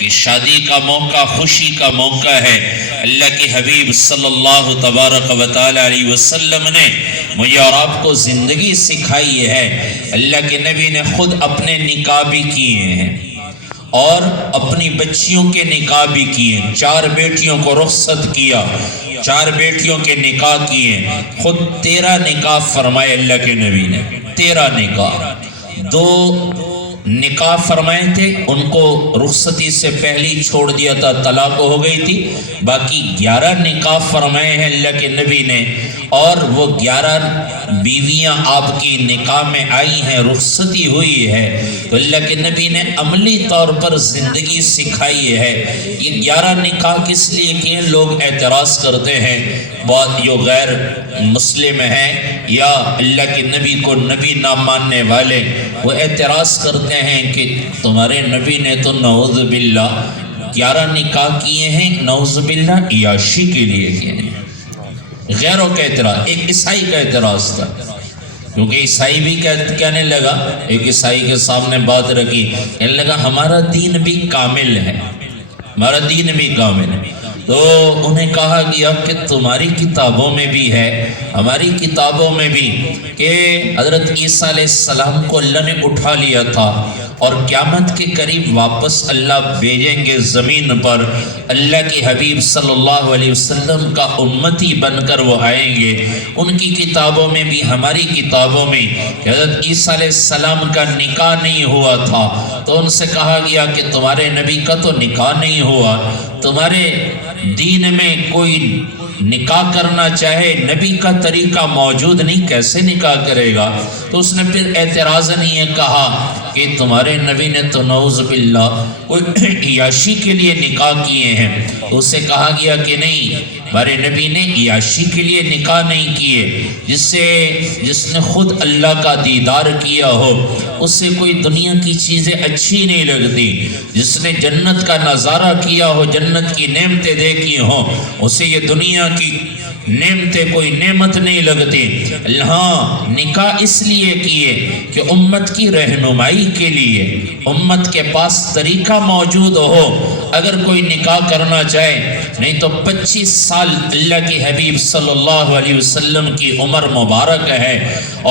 کہ شادی کا موقع خوشی کا موقع ہے۔ اللہ کے حبیب صلی اللہ تبارک و تعالی علیہ وسلم نے مجھے اور آپ کو زندگی سکھائی ہے۔ اللہ کے نبی نے خود اپنے نکاح بھی کیے ہیں اور اپنی بچیوں کے نکاح بھی کیے، 4 بیٹیوں کو رخصت کیا، 4 بیٹیوں کے نکاح کیے، خود 13 نکاح فرمائے اللہ کے نبی نے، 13 نکاح۔ 2 نکاح فرمائے تھے، ان کو رخصتی سے پہلی چھوڑ دیا تھا، طلاق ہو گئی تھی، باقی 11 نکاح فرمائے ہیں اللہ کے نبی نے، اور وہ 11 بیویاں آپ کی نکاح میں آئی ہیں، رخصتی ہوئی ہے۔ تو اللہ کے نبی نے عملی طور پر زندگی سکھائی ہے۔ یہ 11 نکاح کس لیے کیے؟ لوگ اعتراض کرتے ہیں، بہت جو غیر مسلم ہیں یا اللہ کے نبی کو نبی نہ ماننے والے، وہ اعتراض کرتے ہیں کہ تمہارے نبی نے تو نعوذ باللہ 11 نکاح کیے ہیں، نعوذ باللہ عیاشی کے لیے کیے ہیں۔ غیروں کا اعتراض، ایک عیسائی کا اعتراض تھا، کیونکہ عیسائی بھی کہنے لگا، ایک عیسائی کے سامنے بات رکھی، کہنے لگا ہمارا دین بھی کامل ہے، ہمارا دین بھی کامل ہے۔ تو انہیں کہا گیا کہ تمہاری کتابوں میں بھی ہے، ہماری کتابوں میں بھی، کہ حضرت عیسیٰ علیہ السلام کو اللہ نے اٹھا لیا تھا اور قیامت کے قریب واپس اللہ بھیجیں گے زمین پر، اللہ کے حبیب صلی اللہ علیہ وسلم کا امتی بن کر وہ آئیں گے۔ ان کی کتابوں میں بھی، ہماری کتابوں میں، کہ حضرت عیسیٰ علیہ السلام کا نکاح نہیں ہوا تھا۔ تو ان سے کہا گیا کہ تمہارے نبی کا تو نکاح نہیں ہوا، تمہارے دین میں کوئی نکاح کرنا چاہے نبی کا طریقہ موجود نہیں، کیسے نکاح کرے گا؟ تو اس نے پھر اعتراضاً یہ کہا کہ تمہارے نبی نے تو نعوذ باللہ کوئی عیاشی کے لیے نکاح کیے ہیں۔ تو اسے کہا گیا کہ نہیں، ہمارے نبی نے عیاشی کے لیے نکاح نہیں کیے، جس نے خود اللہ کا دیدار کیا ہو، اس سے کوئی دنیا کی چیزیں اچھی نہیں لگتی، جس نے جنت کا نظارہ کیا ہو، جنت کی نعمتیں دیکھی ہوں، اسے یہ دنیا کی نعمتیں کوئی نعمت نہیں لگتی۔ ہاں، نکاح اس لیے کیے کہ امت کی رہنمائی کے لیے، امت کے پاس طریقہ موجود ہو، اگر کوئی نکاح کرنا چاہے، نہیں تو 25 سال اللہ کے حبیب صلی اللہ علیہ وسلم کی عمر مبارک ہے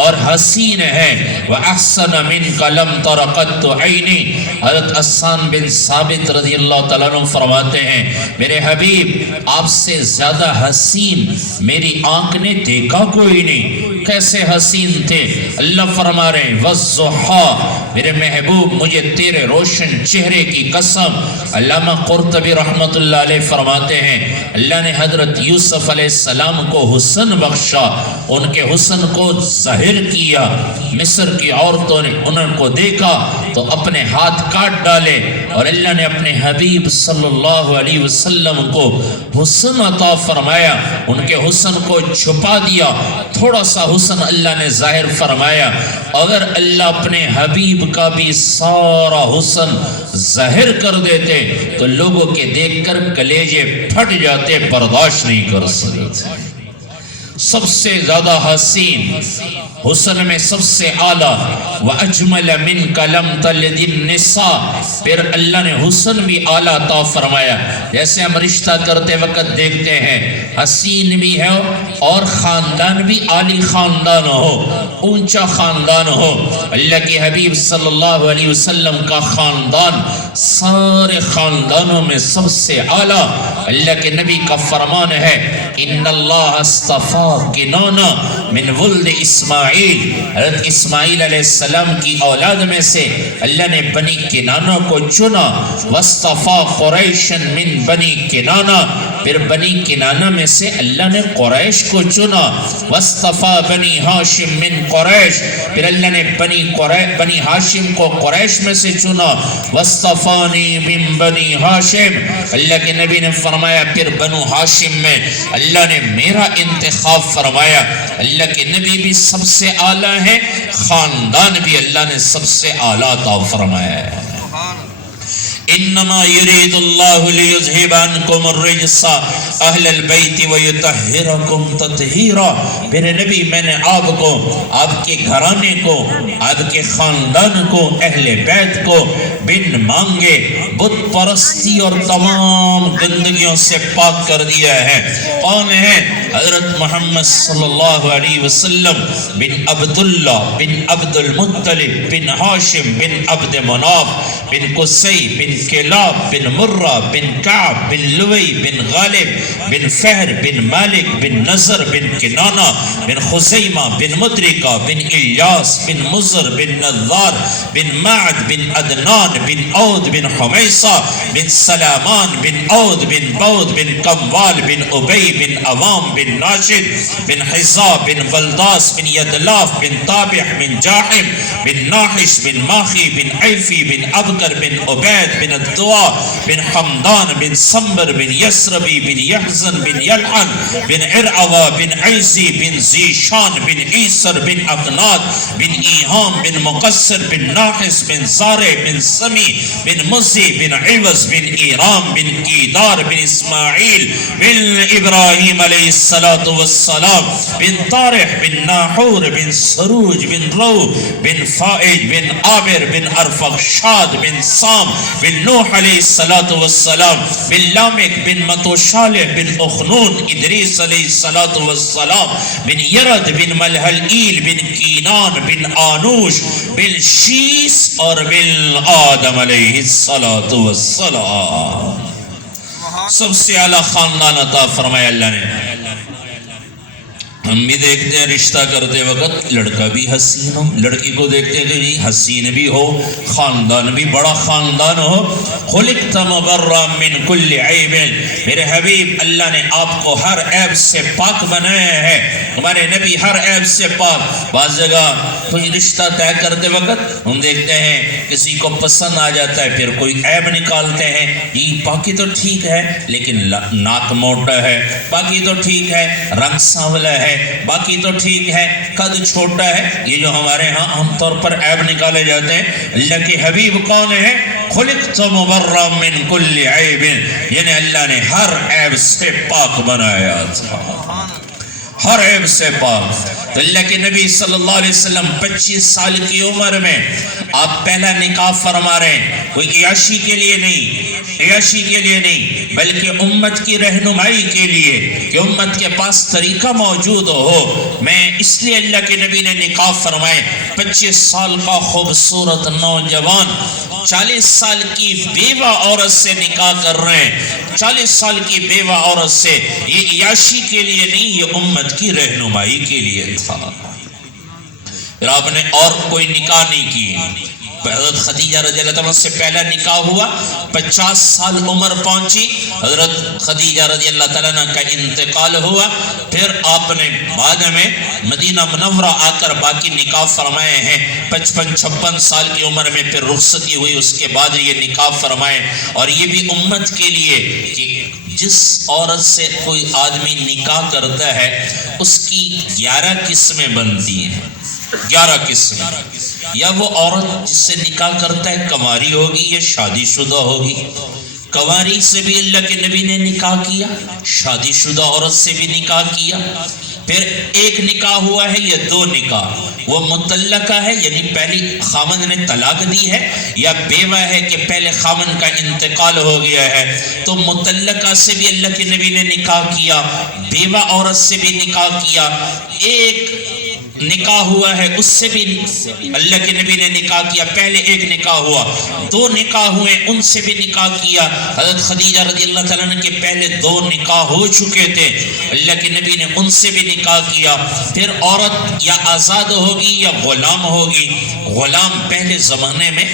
اور حسین ہے۔ وَأَحْسَنَ مِنْكَ لَمْ تَرَ قَطُّ عَيْنِي، حضرت حسان بن ثابت رضی اللہ تعالیٰ عنہ فرماتے ہیں، میرے حبیب آپ سے زیادہ حسین میری آنکھ نے دیکھا کوئی نہیں۔ کیسے حسین تھے؟ اللہ فرما رہے ہیں وَالضُّحَىٰ، میرے محبوب مجھے تیرے روشن چہرے کی قسم۔ علامہ قرطبی رحمۃ اللہ علیہ فرماتے ہیں، اللہ نے حضرت یوسف علیہ السلام کو حسن بخشا، ان کے حسن کو ظاہر کیا۔ مصر کی عورتوں نے انہوں کو دیکھا تو اپنے ہاتھ کاٹ ڈالے، اور اللہ نے اپنے حبیب صلی اللہ علیہ وسلم کو حسن عطا فرمایا، ان کے حسن کو چھپا دیا، تھوڑا سا حسن اللہ نے ظاہر فرمایا۔ اگر اللہ اپنے حبیب کا بھی سارا حسن ظاہر کر دیتے تو لوگوں کے دیکھ کر کلیجے پھٹ جاتے، برداشت نہیں کر سکتے۔ سب سے زیادہ حسین، حسن میں سب سے اعلیٰ، وَأَجْمَلَ مِنْكَ لَمْ تَلِدِ النِّسَاء، پھر اللہ نے حسن بھی اعلیٰ عطا فرمایا۔ جیسے ہم رشتہ کرتے وقت دیکھتے ہیں، حسین بھی ہے اور خاندان بھی عالی خاندان ہو، اونچا خاندان ہو۔ اللہ کے حبیب صلی اللہ علیہ وسلم کا خاندان سارے خاندانوں میں سب سے اعلیٰ۔ اللہ کے نبی کا فرمان ہے، ان اللہ اصطفیٰ کنانہ من ولد اسماعیل، حضرت اسماعیل علیہ السلام کی اولاد میں سے اللہ نے بنی کنانہ کو چنا۔ واصطفیٰ قریش من بنی کنانہ، پھر بنی کنانہ میں سے اللہ نے قریش کو چنا۔ واصطفیٰ بنی ہاشم من قریش، پھر اللہ نے بنی ہاشم کو قریش میں سے چنا۔ واصطفانی من بنی ہاشم، اللہ کے نبی نے فرمایا پھر بنو ہاشم میں اللہ نے میرا انتخاب فرمایا۔ اللہ کے نبی بھی سب سے اعلیٰ ہیں، خاندان بھی اللہ نے سب سے اعلیٰ عطا فرمایا ہے۔ انما یرید اللہ لیذہب عنکم الرجس اہل البیت ویطہرکم تطہیرا۔ میرے نبی میں نے آپ کو، آپ کے گھرانے کو، آپ کے خاندان کو، اہل بیت کو بن مانگے بت پرستی اور تمام گندگیوں سے پاک کر دیا ہے۔ کون ہے؟ حضرت محمد صلی اللہ علیہ وسلم بن عبداللہ بن عبد المطلب بن ہاشم بن عبد مناف بن قصی بن کلاب بن مرہ بن کعب بن لوی بن غالب بن فہر بن مالک بن نظر بن کنانہ بن خزیمہ بن مدرکہ بن الیاس بن مزر بن نظار بن معد بن عدنان بن عود بن حمیصہ بن سلامان بن عود بن بود بن کموال بن عبی بن عوام بن ناشد بن حزا بن ولداس بن یدلاف بن طابح بن جاحم بن ناحش بن ماخی بن عیفی بن ابکر بن عبید بن الدعا بن حمدان بن سمبر بن یسربی بن یحزن بن یلحن بن عرعوہ بن عیزی بن زیشان بن عیسر بن اقناد بن ایہام بن مقصر بن ناحس بن زارع بن سمی بن مزی بن عوض بن ایرام بن کیدار بن اسماعیل بن ابراہیم علیہ السلام بن طارح بن ناحور بن سروج بن رو بن فائج بن عابر بن ارفخشاد بن سام بن نوح علیہ السلام بن لامک بن متوشالح بن اخنون ادریس علیہ السلام بن یرد بن ملحلئیل بن کینان بن آنوش بن شیس اور بن آدم علیہ السلام۔ سب سے اعلیٰ خاندان عطا فرمایا اللہ نے۔ ہم بھی دیکھتے ہیں رشتہ کرتے وقت لڑکا بھی حسین ہو، لڑکی کو دیکھتے ہیں کہ جی حسین بھی ہو، خاندان بھی بڑا خاندان ہو۔ خلقت مبرا من کل عیب، میرے حبیب اللہ نے آپ کو ہر عیب سے پاک بنایا ہے۔ ہمارے نبی ہر عیب سے پاک۔ بعض جگہ کوئی رشتہ طے کرتے وقت ہم دیکھتے ہیں کسی کو پسند آ جاتا ہے، پھر کوئی عیب نکالتے ہیں، یہ باقی تو ٹھیک ہے لیکن ناک موٹا ہے، باقی تو ٹھیک ہے رنگ سانولا ہے، باقی تو ٹھیک ہے قد چھوٹا ہے۔ یہ جو ہمارے ہاں عام طور پر عیب نکالے جاتے ہیں، اللہ کے حبیب کون ہے؟ خلقت مبرا من کل عیب، یعنی اللہ نے ہر عیب سے پاک بنایا تھا، ہر عیب سے پاک۔ تو اللہ کے نبی صلی اللہ علیہ وسلم 25 سال کی عمر میں آپ پہلا نکاح فرما رہے ہیں، کوئی عیاشی کے لیے نہیں، عیاشی کے لیے نہیں، بلکہ امت کی رہنمائی کے لیے کہ امت کے پاس طریقہ موجود ہو۔ میں اس لیے اللہ کے نبی نے نکاح فرمائے۔ 25 سال کا خوبصورت نوجوان 40 سال کی بیوہ عورت سے نکاح کر رہے ہیں، 40 سال کی بیوہ عورت سے۔ یہ عیاشی کے لیے نہیں، یہ امت کی رہنمائی کے لیے تھا۔ پھر آپ نے اور کوئی نکاح نہیں کی۔ حضرت خدیجہ رضی اللہ عنہ سے پہلا نکاح ہوا، 50 سال عمر پہنچی، حضرت خدیجہ رضی اللہ عنہ کا انتقال ہوا۔ پھر آپ نے بعد میں مدینہ منورہ آ کر باقی نکاح فرمائے ہیں۔ 55-56 سال کی عمر میں پھر رخصتی ہوئی، اس کے بعد یہ نکاح فرمائے۔ اور یہ بھی امت کے لیے کہ جس عورت سے کوئی آدمی نکاح کرتا ہے اس کی 11 قسمیں بنتی ہیں، 11 قسمیں۔ یا وہ عورت جس سے نکاح کرتا ہے کنواری ہوگی یا شادی شدہ ہوگی۔ کنواری سے بھی اللہ کے نبی نے نکاح کیا، شادی شدہ عورت سے بھی نکاح کیا۔ پھر ایک نکاح ہوا ہے یا 2 نکاح، وہ مطلقہ ہے یعنی پہلی خاوند نے طلاق دی ہے، یا بیوہ ہے کہ پہلے خاوند کا انتقال ہو گیا ہے۔ تو مطلقہ سے بھی اللہ کے نبی نے نکاح کیا، بیوہ عورت سے بھی نکاح کیا۔ ایک نکاح ہوا ہے اس سے بھی اللہ کے نبی نے نکاح کیا، پہلے ایک نکاح ہوا۔ 2 نکاح ہوئے ان سے بھی نکاح کیا۔ حضرت خدیجہ رضی اللہ تعالیٰ عنہ کے پہلے 2 نکاح ہو چکے تھے، اللہ کے نبی نے ان سے بھی نکاح کیا۔ پھر عورت یا آزاد ہوگی یا غلام ہوگی۔ غلام پہلے زمانے میں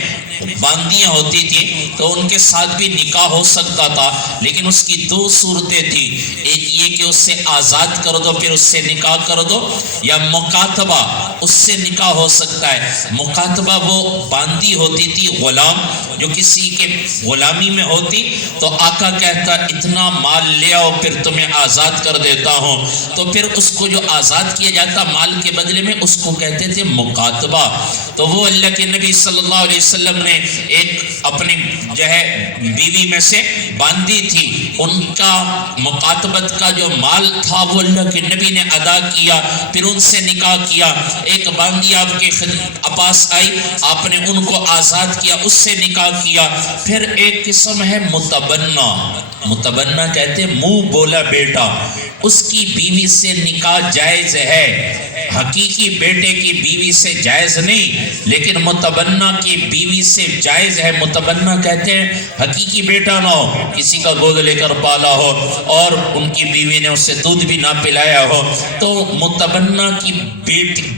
باندیاں ہوتی تھی تو ان کے ساتھ بھی نکاح ہو سکتا تھا، لیکن اس کی 2 صورتیں تھیں، ایک یہ کہ اس سے آزاد کر دو پھر اس سے نکاح کر دو، یا مکاتبہ اس سے نکاح ہو سکتا ہے۔ مکاتبہ وہ باندی ہوتی تھی، غلام جو کسی کے غلامی میں ہوتی، تو آقا کہتا اتنا مال لے آؤ پھر تمہیں آزاد کر دیتا ہوں، تو پھر اس کو جو آزاد کیا جاتا مال کے بدلے میں اس کو کہتے تھے مکاتبہ۔ تو وہ اللہ کے نبی صلی اللہ علیہ وسلم نے ایک اپنی جو ہے بیوی میں سے باندی تھی، ان کا مکاتبت کا جو مال تھا وہ اللہ کے نبی نے ادا کیا، پھر ان سے نکاح کیا۔ ایک باندی آپ کے پاس آئی، آپ نے ان کو آزاد کیا، اس سے نکاح کیا۔ پھر ایک قسم ہے متبنہ، متبنہ کہتے ہیں منہ بولا بیٹا، اس کی بیوی سے نکاح جائز ہے، حقیقی بیٹے کی بیوی سے جائز نہیں، لیکن متبنہ کی بیوی سے جائز ہے۔ متبنہ کہتے ہیں حقیقی بیٹا نہ ہو، کسی کا گود لے کر پالا ہو اور ان کی بیوی نے اسے دودھ بھی نہ پلایا ہو، تو متبنہ کی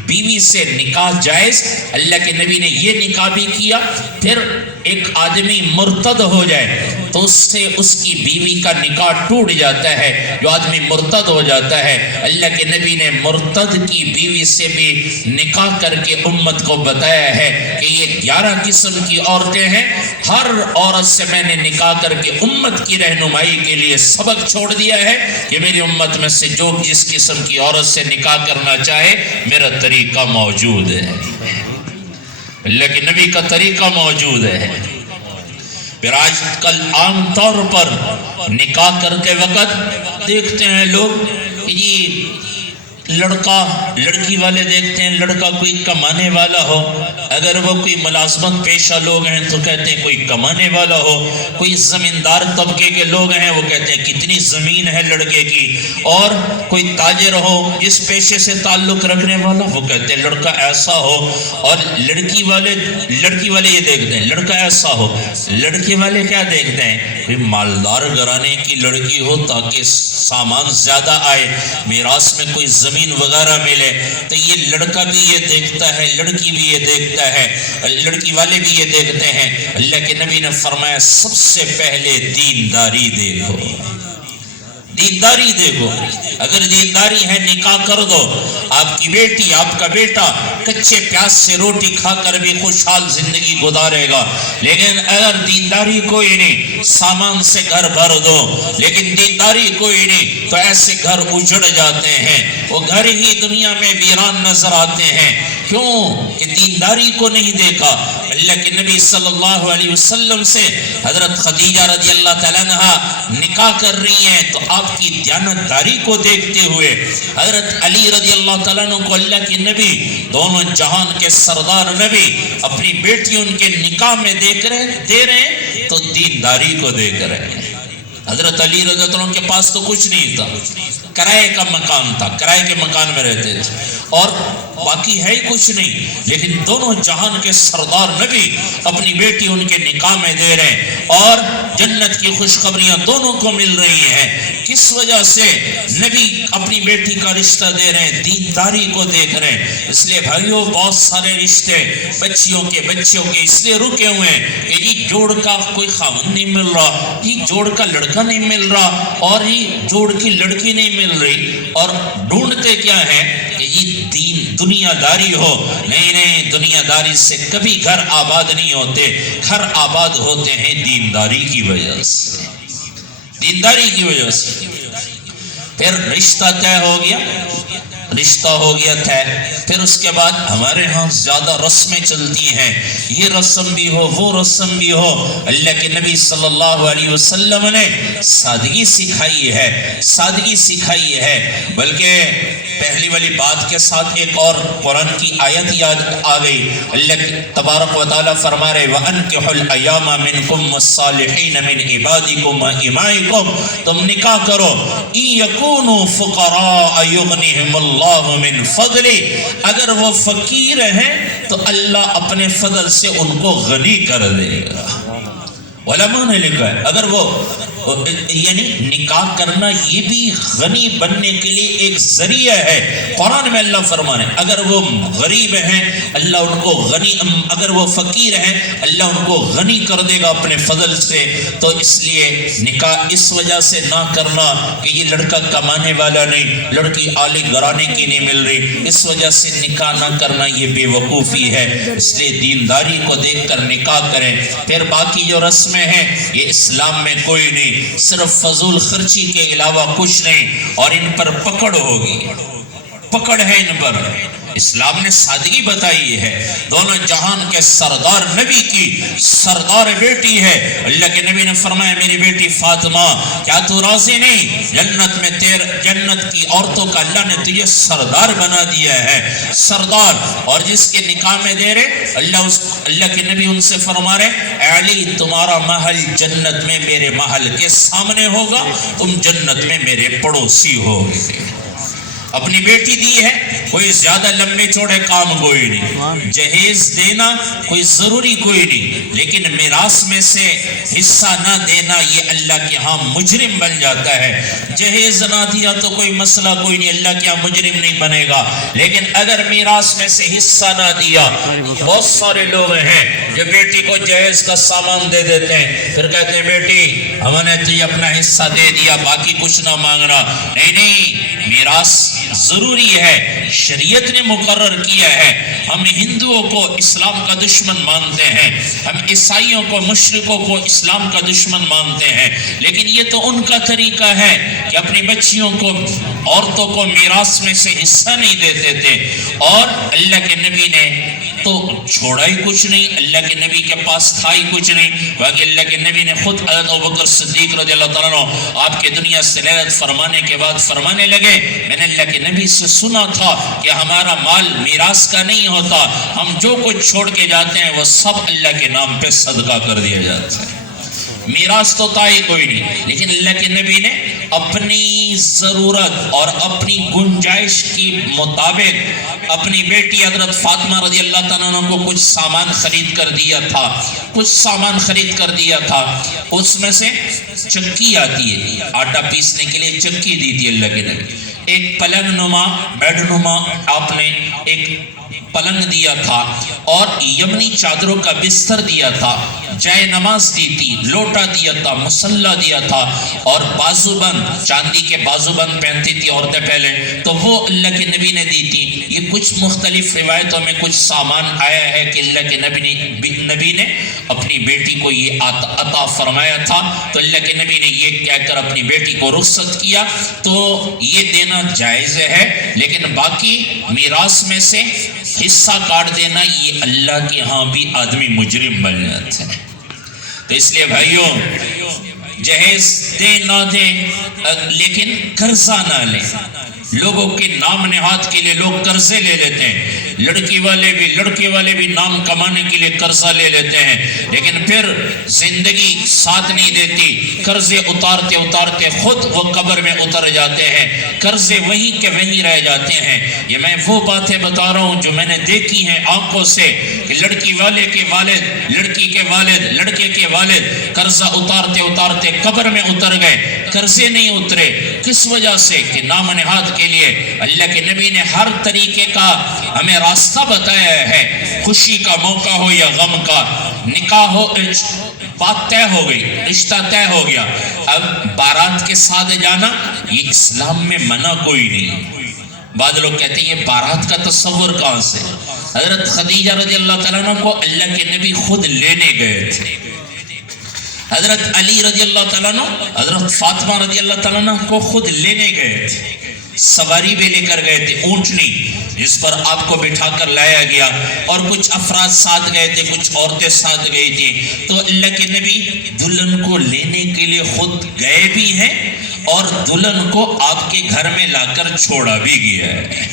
بیوی سے نکاح جائز۔ اللہ کے نبی نے یہ نکاح بھی کیا۔ پھر ایک آدمی مرتد ہو جائے تو اس سے اس کی بیوی کا نکاح ٹوٹ جاتا ہے، جو آدمی مرتد ہو جاتا ہے۔ اللہ کے نبی نے مرتد کی بیوی سے بھی نکاح کر کے امت کو بتایا ہے کہ یہ 11 قسم کی عورتیں ہیں، ہر عورت سے میں نے نکاح کر کے امت کی رہنمائی کے لیے سبق چھوڑ دیا ہے کہ میری امت میں سے جو جس قسم کی عورت سے نکاح کرنا چاہے میرا طریقہ موجود ہے، اللہ کے نبی کا طریقہ موجود ہے۔ پھر آج کل عام طور پر نکاح کرتے وقت دیکھتے ہیں لوگ کہ جی لڑکا لڑکی والے دیکھتے ہیں لڑکا کوئی کمانے والا ہو، اگر وہ کوئی ملازمت پیشہ لوگ ہیں تو کہتے ہیں کوئی کمانے والا ہو، کوئی زمیندار طبقے کے لوگ ہیں وہ کہتے ہیں کتنی زمین ہے لڑکے کی، اور کوئی تاجر ہو جس پیشے سے تعلق رکھنے والا وہ کہتے ہیں لڑکا ایسا ہو، اور لڑکی والے یہ دیکھتے ہیں لڑکا ایسا ہو۔ لڑکے والے کیا دیکھتے ہیں؟ کوئی مالدار گھرانے کی لڑکی ہو تاکہ سامان زیادہ آئے، میراث میں کوئی زمین وغیرہ ملے، تو یہ لڑکا بھی یہ دیکھتا ہے، لڑکی بھی یہ دیکھتا ہے، لڑکی والے بھی یہ دیکھتے ہیں۔ اللہ کے نبی نے فرمایا سب سے پہلے دینداری دیکھو، دینداری دیکھو، اگر دینداری ہے نکاح کر دو، آپ کی بیٹی آپ کا بیٹا کچے پیاز سے روٹی کھا کر بھی خوشحال زندگی گزارے گا۔ لیکن اگر دینداری کوئی نہیں، سامان سے گھر بھر دو، لیکن دینداری کوئی نہیں تو ایسے گھر اجڑ جاتے ہیں، وہ گھر ہی دنیا میں ویران نظر آتے ہیں۔ کیوں کہ دینداری کو نہیں دیکھا۔ اللہ کے نبی صلی اللہ علیہ وسلم سے حضرت خدیجہ رضی اللہ تعالیٰ عنہ نکاح کر رہی ہیں تو آپ کی دیانتداری کو دیکھتے ہوئے حضرت علی رضی اللہ تعالیٰ عنہ کو اللہ کے نبی دونوں جہان کے سردار نبی اپنی بیٹی ان کے نکاح میں دے رہے ہیں تو دینداری کو دیکھ رہے ہیں۔ حضرت علی رضی اللہ عنہ کے پاس تو کچھ نہیں تھا، کرائے کا مکان تھا، کرائے کے مکان میں رہتے تھے اور باقی ہے ہی کچھ نہیں، لیکن دونوں جہان کے سردار نبی اپنی بیٹی ان کے نکاح میں دے رہے ہیں اور جنت کی خوشخبریاں دونوں کو مل رہی ہیں۔ کس وجہ سے نبی اپنی بیٹی کا رشتہ دے رہے ہیں؟ دینداری کو دیکھ رہے ہیں۔ اس لیے بھائیوں بہت سارے رشتے بچیوں کے اس لیے رکے ہوئے ہیں کہ جی جوڑ کا کوئی خاوند نہیں مل رہا، جی جوڑ کا لڑکا نہیں مل رہا، اور یہ جوڑ کی لڑکی نہیں مل رہی، اور ڈھونڈتے کیا ہے کہ یہ دنیا داری ہو۔ نہیں، دنیا داری سے کبھی گھر آباد نہیں ہوتے، گھر آباد ہوتے ہیں دینداری کی وجہ سے، دینداری کی وجہ سے۔ پھر رشتہ طے ہو گیا، رشتہ ہو گیا طے، پھر اس کے بعد ہمارے ہاں زیادہ رسمیں چلتی ہیں، یہ رسم بھی ہو وہ رسم بھی ہو۔ اللہ کے نبی صلی اللہ علیہ وسلم نے سادگی سکھائی ہے، سادگی سکھائی ہے، بلکہ پہلی والی بات کے ساتھ ایک اور قرآن کی آیت یاد آ گئی۔ اللہ تبارک و تعالیٰ فرما رہے وَأَنْكِحُوا الْأَيَامَ مِنْكُمْ وَالصَّالِحِينَ مِنْ عِبَادِكُمْ وَإِمَائِكُمْ، تم نکاح کرو إِن يَكُونُوا فُقَرَاءَ يُغْنِهِمُ اللَّهُ مِنْ فَضْلِهِ، اگر وہ فقیر ہیں تو اللہ اپنے فضل سے ان کو غنی کر دے گا۔ علماء نے لکھا ہے اگر وہ یعنی نکاح کرنا یہ بھی غنی بننے کے لیے ایک ذریعہ ہے۔ قرآن میں اللہ فرمانے اگر وہ غریب ہیں اللہ ان کو غنی، اگر وہ فقیر ہیں اللہ ان کو غنی کر دے گا اپنے فضل سے۔ تو اس لیے نکاح اس وجہ سے نہ کرنا کہ یہ لڑکا کمانے والا نہیں، لڑکی اعلی گھرانے کی نہیں مل رہی، اس وجہ سے نکاح نہ کرنا یہ بے وقوفی ہے۔ اس لیے دینداری کو دیکھ کر نکاح کریں۔ پھر باقی جو رسمیں ہیں یہ اسلام میں کوئی نہیں، صرف فضول خرچی کے علاوہ کچھ نہیں، اور ان پر پکڑ ہوگی، پکڑ ہے ان پر۔ اسلام نے سادگی بتائی ہے، دونوں جہان کے سردار نبی کی سردار بیٹی ہے۔ اللہ کے نبی نے فرمایا میری بیٹی فاطمہ کیا تو راضی نہیں؟ جنت میں جنت کی عورتوں کا اللہ نے تجھے سردار بنا دیا ہے، سردار۔ اور جس کے نکاح میں دے رہے اللہ کے نبی ان سے فرما رہے اے علی تمہارا محل جنت میں میرے محل کے سامنے ہوگا، تم جنت میں میرے پڑوسی ہوگے۔ اپنی بیٹی دی ہے، کوئی زیادہ لمبے چوڑے کام کوئی نہیں، جہیز دینا کوئی ضروری کوئی نہیں، لیکن میراث میں سے حصہ نہ دینا یہ اللہ کے ہاں مجرم بن جاتا ہے۔ جہیز نہ دیا تو کوئی مسئلہ کوئی نہیں، اللہ کے ہاں مجرم نہیں بنے گا، لیکن اگر میراث میں سے حصہ نہ دیا، بہت سارے لوگ ہیں جو بیٹی کو جہیز کا سامان دے دیتے ہیں، پھر کہتے ہیں بیٹی ہم نے تجھے اپنا حصہ دے دیا باقی کچھ نہ مانگنا۔ نہیں، میراث ضروری ہے، شریعت نے مقرر کیا ہے۔ ہم ہندوؤں کو اسلام کا دشمن مانتے ہیں، ہم عیسائیوں کو مشرکوں کو اسلام کا دشمن مانتے ہیں، لیکن یہ تو ان کا طریقہ ہے کہ اپنی بچیوں کو عورتوں کو میراث میں سے حصہ نہیں دیتے تھے۔ اور اللہ کے نبی نے تو چھوڑا ہی کچھ نہیں، اللہ کے نبی کے پاس تھا ہی کچھ نہیں، باقی اللہ کے نبی نے خود حضرت ابوبکر صدیق رضی اللہ تعالیٰ عنہ آپ کے دنیا سے لیرت فرمانے کے بعد فرمانے لگے میں نے اللہ کے نبی سے سنا تھا کہ ہمارا مال میراث کا نہیں ہوتا، ہم جو کچھ چھوڑ کے جاتے ہیں وہ سب اللہ کے نام پہ صدقہ کر دیا جاتا ہے۔ میراث تو تھا ہی کوئی نہیں، لیکن اللہ کے نبی نے اپنی ضرورت اور اپنی گنجائش کی مطابق اپنی بیٹی حضرت فاطمہ رضی اللہ تعالیٰ عنہ کو کچھ سامان خرید کر دیا تھا، کچھ سامان خرید کر دیا تھا۔ اس میں سے چکی آتی ہے، آٹا پیسنے کے لیے چکی دی تھی اللہ کے نبی، ایک پلنگ نما بیڈ نما آپ نے ایک پلنگ دیا تھا، اور یمنی چادروں کا بستر دیا تھا، جائے نماز دی تھی، لوٹا دیا تھا، مصلی دیا تھا، اور بازو بند چاندی کے بازو بند پہنتی تھی عورتیں پہلے، تو وہ اللہ کے نبی نے دی تھی۔ یہ کچھ مختلف روایتوں میں کچھ سامان آیا ہے کہ اللہ کے نبی نے اپنی بیٹی کو یہ عطا فرمایا تھا، تو اللہ کے نبی نے یہ کہہ کر اپنی بیٹی کو رخصت کیا، تو یہ دینا جائز ہے، لیکن باقی میراث میں سے حصہ کاٹ دینا یہ اللہ کے ہاں بھی آدمی مجرم بن جاتا ہے۔ تو اس لیے بھائیوں جہیز دے نہ دے لیکن قرضہ نہ لیں۔ لوگوں کے نام نہاد کے لیے لوگ قرضے لے لیتے ہیں، لڑکی والے بھی نام کمانے کے لیے قرضہ لے لیتے ہیں، لیکن پھر زندگی ساتھ نہیں دیتی، قرضے اتارتے اتارتے خود وہ قبر میں اتر جاتے ہیں، قرضے وہیں کے وہیں رہ جاتے ہیں۔ یہ میں وہ باتیں بتا رہا ہوں جو میں نے دیکھی ہیں آنکھوں سے کہ لڑکی والے کے والد، لڑکی کے والد، لڑکے کے والد قرضہ اتارتے اتارتے قبر میں اتر گئے، قرضے نہیں اترے۔ کس وجہ سے؟ کہ نام نہاد کے لیے اللہ کے نبی نے ہر طریقے کا ہمیں راستہ بتایا ہے، خوشی کا موقع ہو یا غم کا، نکاح ہو، بات طے ہو گئی، رشتہ طے ہو گیا، اب بارات کے ساتھ جانا یہ اسلام میں منع کوئی نہیں۔ بعض لوگ کہتے ہیں یہ بارات کا تصور کہاں سے؟ حضرت خدیجہ رضی اللہ تعالیٰ عنہ کو اللہ کے نبی خود لینے گئے تھے، حضرت علی رضی اللہ تعالیٰ عنہ حضرت فاطمہ رضی اللہ تعالیٰ عنہ کو خود لینے گئے تھے، سواری بھی لے کر گئے تھے، اونٹنی جس پر آپ کو بٹھا کر لایا گیا، اور کچھ افراد ساتھ گئے تھے، کچھ عورتیں ساتھ گئی تھی۔ تو اللہ کے نبی دلہن کو لینے کے لیے خود گئے بھی ہیں اور دلہن کو آپ کے گھر میں لا کر چھوڑا بھی گیا ہے۔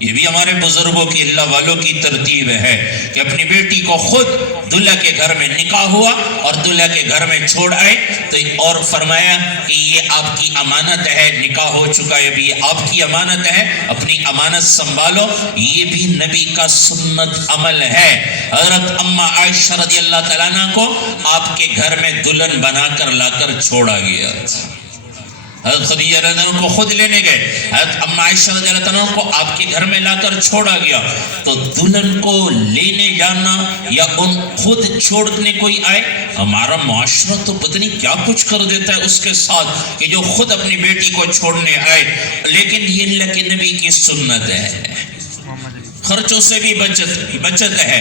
یہ بھی ہمارے بزرگوں کی اللہ والوں کی ترتیب ہے کہ اپنی بیٹی کو خود دلہا کے گھر میں نکاح ہوا اور دلہا کے گھر میں چھوڑ آئے تو اور فرمایا کہ یہ آپ کی امانت ہے، نکاح ہو چکا ہے، یہ آپ کی امانت ہے، اپنی امانت سنبھالو۔ یہ بھی نبی کا سنت عمل ہے۔ حضرت اماں عائشہ رضی اللہ تعالیٰ عنہ کو آپ کے گھر میں دلہن بنا کر لا کر چھوڑا گیا۔ حضرت خدیجہ رضی اللہ عنہ کو خود لینے گئے، حضرت اماں عائشہ رضی اللہ عنہ کو آپ کے گھر میں لا کر چھوڑا گیا۔ تو دلہن کو لینے جانا یا ان خود چھوڑنے کوئی آئے، ہمارا معاشرہ تو پتہ نہیں کیا کچھ کر دیتا ہے اس کے ساتھ کہ جو خود اپنی بیٹی کو چھوڑنے آئے، لیکن یہ اللہ کے نبی کی سنت ہے۔ خرچوں سے بھی بچت ہے۔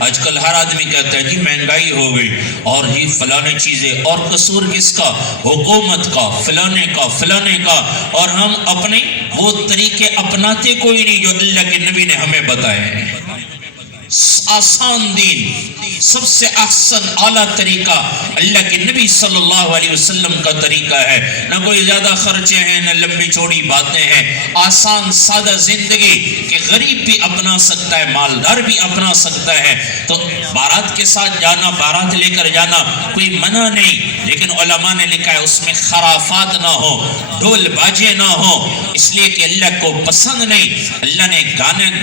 آج کل ہر آدمی کہتا ہے جی مہنگائی ہو گئی اور جی فلانے چیزیں، اور قصور کس کا؟ حکومت کا، فلانے کا، اور ہم اپنے وہ طریقے اپناتے کوئی نہیں جو اللہ کے نبی نے ہمیں بتائے ہیں۔ آسان دین، سب سے احسن اعلیٰ طریقہ اللہ کے نبی صلی اللہ علیہ وسلم کا طریقہ ہے۔ نہ کوئی زیادہ خرچے ہیں، نہ لمبی چوڑی باتیں ہیں، آسان سادہ زندگی کہ غریب بھی اپنا سکتا ہے، مالدار بھی اپنا سکتا ہے۔ تو بارات کے ساتھ جانا، بارات لے کر جانا کوئی منع نہیں، لیکن علماء نے لکھا ہے اس میں خرافات نہ ہو، ڈول باجے نہ ہو، اس لیے کہ اللہ کو پسند نہیں۔ اللہ نے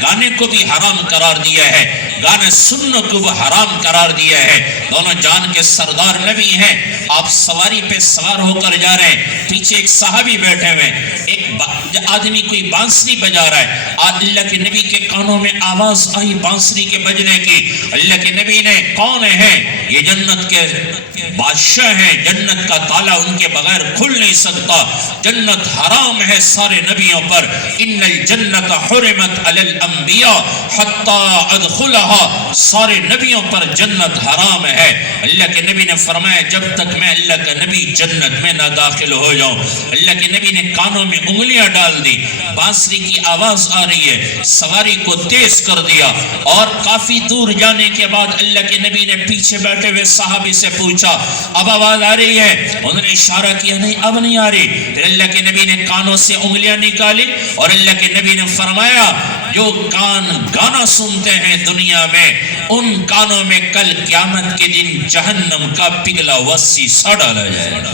گانے کو بھی حرام قرار دیا ہے، گانے سننے کو بھی حرام قرار دیا ہے۔ دونوں جان کے سردار نبی ہیں، آپ سواری پہ سوار ہو کر جا رہے ہیں، پیچھے ایک صحابی بیٹھے ہوئے، ایک آدمی کوئی بانسری بجا رہا ہے، اللہ کے نبی کے کانوں میں آواز آئی بانسری کے بجنے کی۔ اللہ کے نبی نے، کون ہے یہ؟ جنت کے بادشاہ ہیں، جنت کا تالا ان کے بغیر کھل نہیں سکتا، جنت حرام ہے سارے نبیوں پر۔ ان الجنت حرمت علی الانبیاء حتی ادخلها، سارے نبیوں پر جنت حرام ہے۔ اللہ کے نبی نے فرمایا جب تک میں اللہ کا نبی جنت میں نہ داخل ہو جاؤں۔ اللہ کے نبی نے کانوں میں انگلیاں ڈال دی، بانسری کی آواز آ رہی ہے، سواری کو تیز کر دیا، اور کافی دور جانے کے بعد اللہ کے نبی نے پیچھے بیٹھے ہوئے صحابی سے پوچھا اب آواز آ رہی ہے؟ انہوں نے اشارہ کیا نہیں اب نہیں آ رہی۔ پھر اللہ کے نبی نے کانوں سے انگلیاں نکالی اور اللہ کے نبی نے فرمایا جو کان گانا سنتے ہیں دنیا میں، ان کانوں میں کل قیامت کے دن جہنم کا پگھلا ہوا سیسا ڈالا جائے گا۔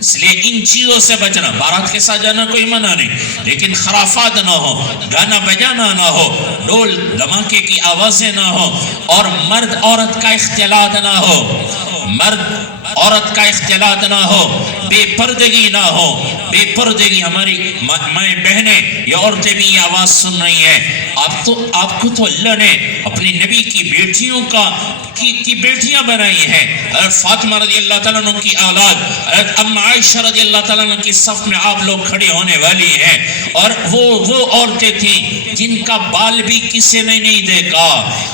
اس لیے ان چیزوں سے بچنا۔ بارات کے ساتھ جانا کوئی منع نہیں، لیکن خرافات نہ ہو، گانا بجانا نہ ہو، ڈول دھماکے کی آوازیں نہ ہو، اور مرد عورت کا اختلاط نہ ہو، مرد عورت کا اختلاط نہ ہو، بے پردگی نہ ہو۔ بے پردگی، ہماری مائیں بہنیں یا عورتیں بھی یہ آواز سن رہی ہیں، آپ کو تو اللہ نے اپنی نبی کی بیٹیوں کی بیٹیاں بنائی ہیں۔ حضرت فاطمہ رضی اللہ تعالیٰ عنہ کی اولاد، حضرت اماں عائشہ رضی اللہ تعالیٰ عنہ کی صف میں آپ لوگ کھڑے ہونے والی ہیں، اور وہ عورتیں تھیں جن کا بال بھی کسی نے نہیں دیکھا۔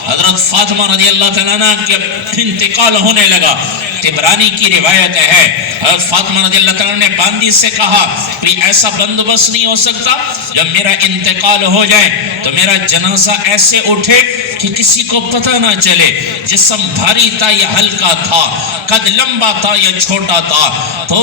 حضرت فاطمہ رضی اللہ تعالیٰ عنہ کے انتقال ہونے لگا، طبرانی کی روایت ہے، حضرت فاطمہ رضی اللہ تعالیٰ نے باندی سے کہا کہ ایسا بندوبست نہیں ہو سکتا جب میرا انتقال ہو جائے تو میرا جنازہ ایسے اٹھے کہ کسی کو پتہ نہ چلے، جسم بھاری تھا یا ہلکا تھا، قد لمبا تھا یا چھوٹا تھا۔ تو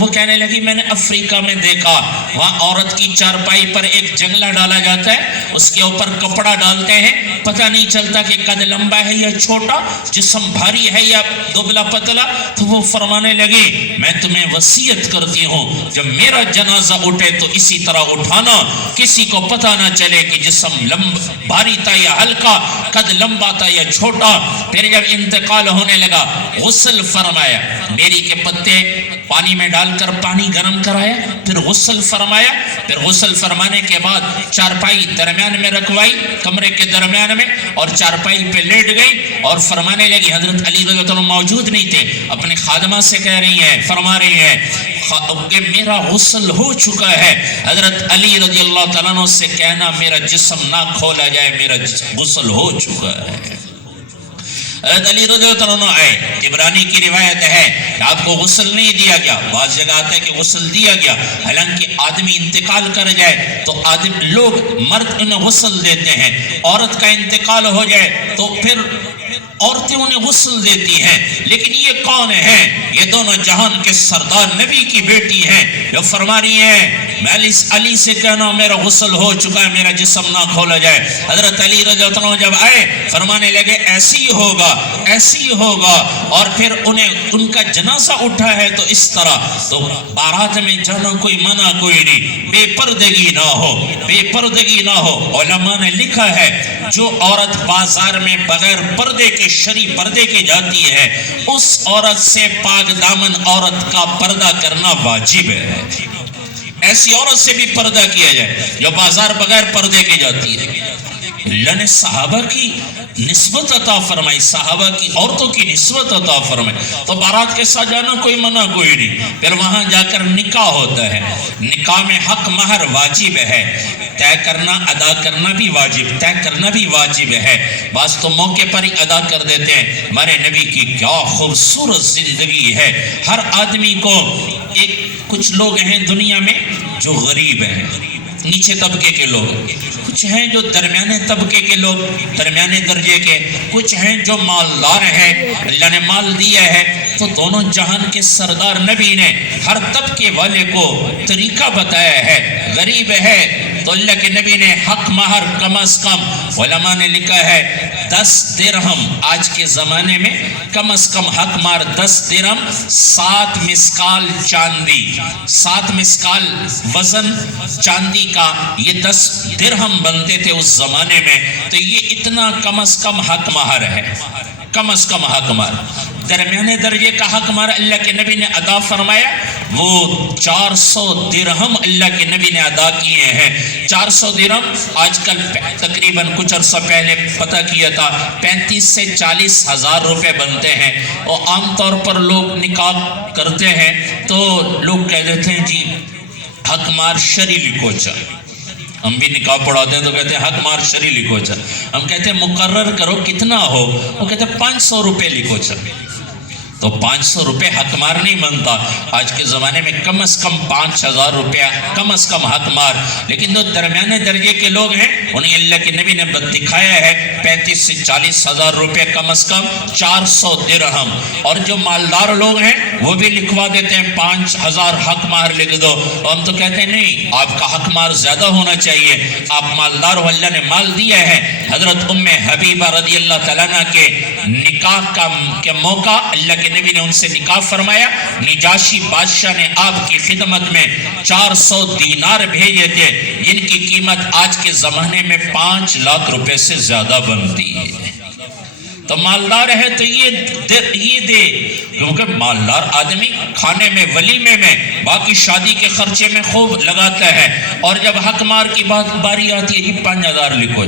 وہ کہنے لگی میں نے افریقہ میں دیکھا، وہاں عورت کی چارپائی پر ایک جنگلہ ڈالا جاتا ہے، اس کے اوپر کپڑا ڈالتے ہیں، پتہ نہیں چلتا کہ قد لمبا ہے یا چھوٹا، جسم بھاری ہے یا دبلا پتلا۔ تو وہ فرمانے لگی میں تمہیں وصیت کرتی ہوں جب میرا جنازہ اٹھے تو اسی طرح اٹھانا، کسی کو پتہ نہ چلے کہ جسم بھاری تھا یا ہلکا، قد لمبا تھا یا چھوٹا۔ پھر جب انتقال ہونے لگا غسل فرمایا، میری کے پتے پانی میں ڈال کر پانی گرم کرایا، پھر غسل فرمایا، پھر غسل فرمانے کے بعد چارپائی درمیان میں رکھوائی کمرے کے درمیان میں، اور چارپائی پہ لیٹ گئی اور فرمانے لگی۔ حضرت علی رضی اللہ عنہ موجود نہیں تھے، اپنے خادمہ سے کہہ رہی ہیں، فرما رہی ہیں کہ میرا غسل ہو چکا ہے۔ حضرت علی رضی اللہ تعالیٰ عنہ سے کہنا میرا جسم نہ کھولا جائے، میرا غسل ہو چکا ہے۔ حضرت علی رضی اللہ عنہ آئے، طبرانی کی روایت ہے کہ آپ کو غسل نہیں دیا گیا، بعض جگہ آتا ہے کہ غسل دیا گیا، حالانکہ آدمی انتقال کر جائے تو لوگ مرد انہیں غسل دیتے ہیں، عورت کا انتقال ہو جائے تو پھر عورتیں انہیں غسل دیتی ہیں، لیکن یہ کون ہیں؟ یہ دونوں جہان کے سردار نبی کی بیٹی ہیں، جو فرما رہی ہیں میں علی سے کہنا میرا غسل ہو چکا ہے، میرا جسم نہ کھولا جائے۔ حضرت علی رضی اللہ عنہ جب آئے فرمانے لگے ایسی ہی ہوگا، ایسی ہی ہوگا، اور پھر ان کا جنازہ اٹھا ہے تو اس طرح، تو بارات میں جانا کوئی منع کوئی نہیں، بے پردگی نہ ہو، بے پردگی نہ ہو۔ علماء نے لکھا ہے جو عورت بازار میں بغیر پردے کے شرعی پردے کے جاتی ہے، اس عورت سے پاک دامن عورت کا پردہ کرنا واجب ہے۔ ایسی عورت سے بھی پردہ کیا جائے جو بازار بغیر پردے کے جاتی ہے۔ اللہ نے صحابہ کی نسبت عطا فرمائی، صحابہ کی عورتوں کی نسبت عطا فرمائی، تو بارات کے ساتھ جانا کوئی منع کوئی نہیں۔ پھر وہاں جا کر نکاح ہوتا ہے، نکاح میں حق مہر واجب ہے، طے کرنا ادا کرنا بھی واجب، طے کرنا بھی واجب ہے۔ بعض تو موقع پر ہی ادا کر دیتے ہیں۔ ہمارے نبی کی کیا خوبصورت زندگی ہے۔ ہر آدمی کو کچھ لوگ ہیں دنیا میں جو غریب ہیں، نیچے طبقے کے لوگ، کچھ ہیں جو درمیانے طبقے کے لوگ، درمیانے درجے کے، کچھ ہیں جو مالدار ہیں، اللہ نے مال دیا ہے۔ تو دونوں جہان کے سردار نبی نے ہر طبقے والے کو طریقہ بتایا ہے۔ غریب ہے تو اللہ کے نبی نے حق مہر کم از کم، علماء نے لکھا ہے 10 درہم، آج کے زمانے میں کم از کم حق مہر 10 درہم، 7 مسکال چاندی، 7 مسکال وزن چاندی کا یہ 10 درہم بنتے تھے اس زمانے میں۔ تو یہ اتنا کم از کم حق مہر ہے، کم از کم حق مہر۔ درمیانے درجے کا حق مہر اللہ کے نبی نے ادا فرمایا، وہ 400 درہم اللہ کے نبی نے ادا کیے ہیں۔ 400 درہم آج کل تقریباً کچھ عرصہ پہلے پتہ کیا تھا 35 سے 40 ہزار روپے بنتے ہیں۔ اور عام طور پر لوگ نکاح کرتے ہیں تو لوگ کہہ دیتے ہیں جی حق مہر شرعی لکھو چا۔ ہم بھی نکاح پڑھاتے ہیں تو کہتے ہیں حق مہر شرعی لکھو چا۔ ہم کہتے ہیں مقرر کرو کتنا ہو، وہ کہتے ہیں 500 روپے لکھو چا۔ تو 500 روپے حق مہر نہیں بنتا، آج کے زمانے میں کم از کم 5000 روپے کم از کم حق مہر۔ لیکن جو درمیانے درجے کے لوگ ہیں انہیں اللہ کے نبی نے دکھایا ہے 35 سے 40 ہزار روپے کم از کم 400 درہم۔ اور جو مالدار لوگ ہیں وہ بھی لکھوا دیتے ہیں 5000 حق مہر لکھ دو۔ اور ہم تو کہتے ہیں نہیں، آپ کا حق مہر زیادہ ہونا چاہیے، آپ مالدار ہو، اللہ نے مال دیا ہے۔ حضرت ام حبیبہ رضی اللہ تعالیٰ عنہ کے نکاح کے موقع اللہ کے نبی نے ان سے نکاح فرمایا۔ نجاشی بادشاہ نے آپ کی خدمت میں 400 دینار بھیجے تھے، جن کی قیمت آج کے زمانے میں 5 لاکھ روپے سے زیادہ بنتی ہے۔ تو مالدار ہے تو یہ دے، کیونکہ مالدار آدمی کھانے میں، ولیمے میں، باقی شادی کے خرچے میں خوب لگاتا ہے۔ اور جب حق مہر کی باری آتی ہے جی 5000 لکھو،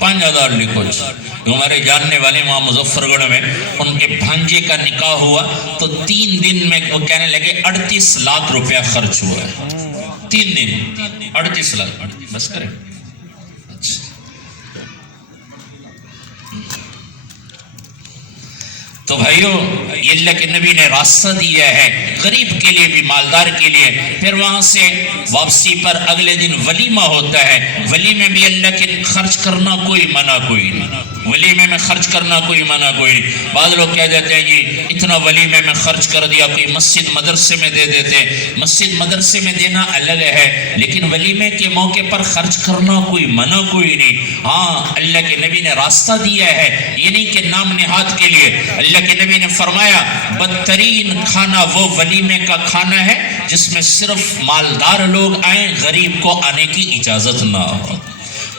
5000 لکھو۔ ہمارے جاننے والے وہاں مظفر گڑھ میں ان کے بھانجے کا نکاح ہوا تو 3 دن میں وہ کہنے لگے 38 لاکھ روپیہ خرچ ہوا ہے۔ 3 دن 38 لاکھ، بس کریں۔ تو بھائیو یہ اللہ کے نبی نے راستہ دیا ہے غریب کے لیے بھی، مالدار کے لیے۔ پھر وہاں سے واپسی پر اگلے دن ولیمہ ہوتا ہے۔ ولیمے بھی اللہ کے خرچ کرنا کوئی منع کوئی نہیں، ولیمے میں خرچ کرنا کوئی منع کوئی نہیں۔ بعض لوگ کہہ دیتے ہیں جی اتنا ولیمے میں خرچ کر دیا، کوئی مسجد مدرسے میں دے دیتے۔ مسجد مدرسے میں دینا الگ ہے، لیکن ولیمے کے موقع پر خرچ کرنا کوئی منع کوئی نہیں۔ ہاں اللہ کے نبی نے راستہ دیا ہے، یہ نہیں کہ نام نہاد کے لیے۔ اللہ کے نبی نے فرمایا بدترین کھانا وہ ولیمے کا کھانا ہے جس میں صرف مالدار لوگ آئیں، غریب کو آنے کی اجازت نہ ہو۔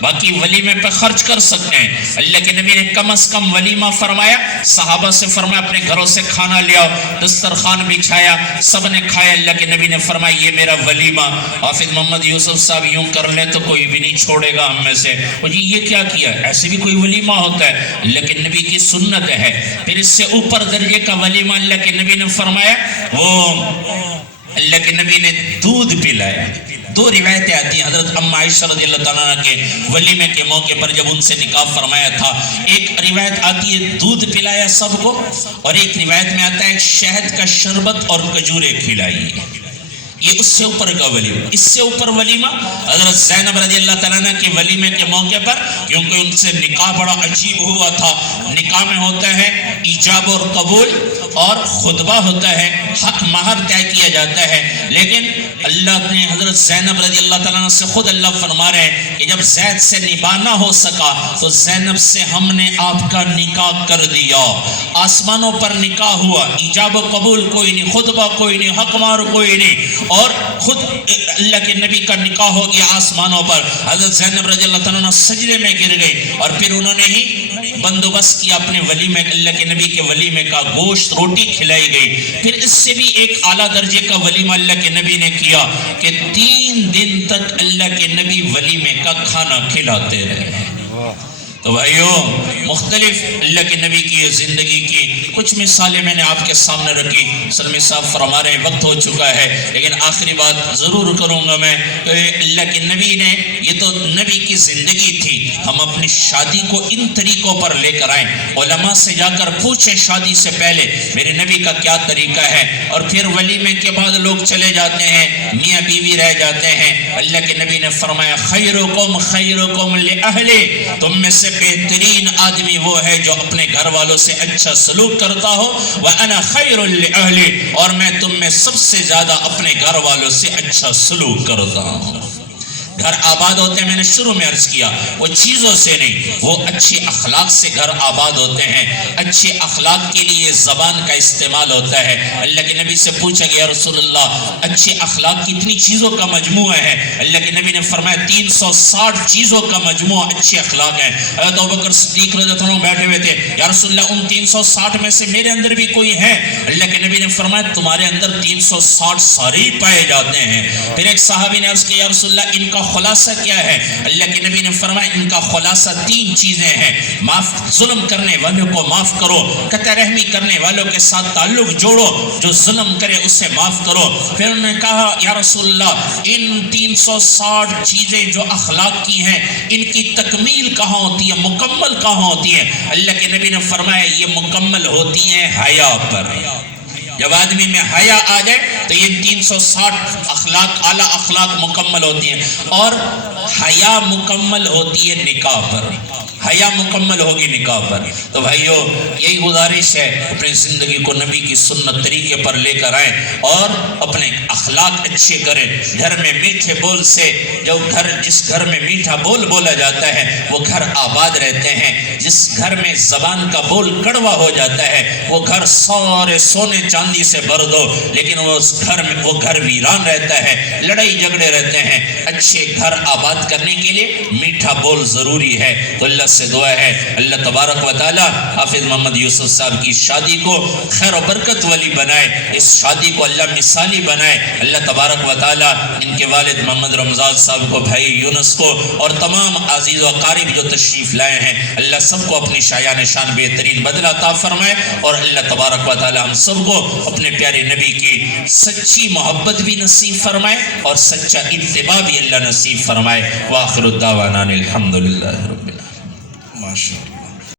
باقی ولیمے پہ خرچ کر سکتے ہیں۔ اللہ کے نبی نے کم از کم ولیمہ فرمایا، صحابہ سے فرمایا اپنے گھروں سے کھانا لے آؤ، دسترخوان بچھایا، سب نے کھایا۔ اللہ کے نبی نے فرمایا یہ میرا ولیمہ۔ حافظ محمد یوسف صاحب یوں کر لیں تو کوئی بھی نہیں چھوڑے گا ہم میں سے، وہ جی یہ کیا کیا، ایسے بھی کوئی ولیمہ ہوتا ہے، اللہ کے نبی کی سنت ہے۔ پھر اس سے اوپر درجے کا ولیمہ اللہ کے نبی نے فرمایا، وہ اللہ کے نبی نے دودھ پلایا۔ 2 روایتیں آتی ہیں حضرت ام عائشہ رضی اللہ تعالیٰ عنہ کے ولیمے کے موقع پر جب ان سے نکاح فرمایا تھا۔ ایک روایت آتی ہے دودھ پلایا سب کو، اور ایک روایت میں آتا ہے شہد کا شربت اور کھجوریں کھلائی۔ یہ اس سے اوپر کا ولیمہ. اس سے اوپر ولیمہ حضرت زینب رضی اللہ تعالیٰ عنہ کے ولیمے کے موقع پر، کیونکہ ان سے نکاح بڑا عجیب ہوا تھا. نکاح میں ہوتا ہے ایجاب اور قبول، اور خطبہ ہوتا ہے، حق مہر طے کیا جاتا ہے. لیکن اللہ نے حضرت زینب رضی اللہ تعالیٰ عنہ سے خود اللہ فرما رہے ہیں کہ جب زید سے نباہ نہ ہو سکا تو زینب سے ہم نے آپ کا نکاح کر دیا. آسمانوں پر نکاح ہوا، ایجاب و قبول کوئی نہیں، خطبہ کوئی نہیں، حق مہر کوئی نہیں، اور خود اللہ کے نبی کا نکاح ہو گیا آسمانوں پر. حضرت زینب رضی اللہ تعالیٰ عنہ سجدے میں گر گئی، اور پھر انہوں نے ہی بندوبست کیا اپنے ولیمے، اللہ کے نبی کے ولیمے کا. گوشت روٹی کھلائی گئی. پھر اس سے بھی ایک اعلیٰ درجے کا ولیمہ اللہ کے نبی نے کیا کہ 3 دن تک اللہ کے نبی ولیمے کا کھانا کھلاتے رہے. تو بھائیوں، مختلف اللہ کے نبی کی زندگی کی کچھ مثالیں میں نے آپ کے سامنے رکھی. سلمی صاحب فرما رہے وقت ہو چکا ہے، لیکن آخری بات ضرور کروں گا میں کہ اللہ کے نبی نے، یہ تو نبی کی زندگی تھی، ہم اپنی شادی کو ان طریقوں پر لے کر آئیں. علماء سے جا کر پوچھیں شادی سے پہلے میرے نبی کا کیا طریقہ ہے. اور پھر ولیمے کے بعد لوگ چلے جاتے ہیں، میاں بیوی رہ جاتے ہیں. اللہ کے نبی نے فرمایا خیرکم خیرکم لأہلہ، تم میں سے بہترین آدمی وہ ہے جو اپنے گھر والوں سے اچھا سلوک کرتا ہو. وَأَنَا خَيْرٌ لِأَهْلِ، اور میں تم میں سب سے زیادہ اپنے گھر والوں سے اچھا سلوک کرتا ہوں. گھر آباد ہوتے ہیں، میں نے شروع میں عرض کیا، وہ چیزوں سے نہیں، وہ اچھے اخلاق سے گھر آباد ہوتے ہیں. اچھے اخلاق کے لیے زبان کا استعمال ہوتا ہے. اللہ کے نبی سے پوچھا گیا رسول اللہ اچھے اخلاق کتنی چیزوں کا مجموعہ ہے؟ اللہ کے نبی نے فرمایا 360 چیزوں کا مجموعہ اچھے اخلاق ہیں. حضرت ابوبکر صدیق رضی اللہ عنہ بیٹھے ہوئے تھے، یا رسول اللہ ان 360 میں سے میرے اندر بھی کوئی ہے؟ اللہ کے نبی نے فرمایا تمہارے اندر 360 سارے ہی پائے جاتے ہیں. پھر ایک صحابی نے عرض کیا یا رسول اللہ ان کا خلاصہ کیا ہے؟ اللہ کے نبی نے فرمایا ان کا خلاصہ 3 چیزیں ہیں. ظلم کرنے والوں کو معاف کرو، قطع رحمی کرنے والوں کے ساتھ تعلق جوڑو، جو ظلم کرے اسے معاف کرو. پھر انہوں نے کہا یا رسول اللہ ان 360 چیزیں جو اخلاق کی ہیں ان کی تکمیل کہاں ہوتی ہے، مکمل کہاں ہوتی ہے؟ اللہ کے نبی نے فرمایا یہ مکمل ہوتی ہیں حیا پر. جب آدمی میں حیا آ جائے تو یہ 360 اخلاق، اعلیٰ اخلاق مکمل ہوتی ہیں. اور حیا مکمل ہوتی ہے نکاح پر، حیا مکمل ہوگی نکاح پر. تو بھائیو یہی گزارش ہے اپنی زندگی کو نبی کی سنت طریقے پر لے کر آئیں اور اپنے اخلاق اچھے کریں. گھر میں میٹھے بول سے، جس گھر میں میٹھا بول بولا جاتا ہے وہ گھر آباد رہتے ہیں. جس گھر میں زبان کا بول کڑوا ہو جاتا ہے وہ گھر سارے سونے چاندی سے بھر دو لیکن وہ گھر ویران رہتا ہے، لڑائی جھگڑے رہتے ہیں. اچھے گھر آباد کرنے کے لیے میٹھا بول ضروری ہے. تو اللہ سے دعا ہے اللہ تبارک و تعالی حافظ محمد یوسف صاحب کی شادی کو خیر و برکت والی بنائے، اس شادی کو اللہ مثالی بنائے. اللہ تبارک و تعالی ان کے والد محمد رمضان صاحب کو، بھائی یونس کو اور تمام عزیز و اقارب جو تشریف لائے ہیں، اللہ سب کو اپنی شایان شان بہترین بدلہ عطا فرمائے. اور اللہ تبارک و تعالی ہم سب کو اپنے پیارے نبی کی سچی محبت بھی نصیب فرمائے اور سچا اتباع بھی اللہ نصیب فرمائے. وآخر الدعوانا الحمدللہ رب العالمین. ماشاءاللہ.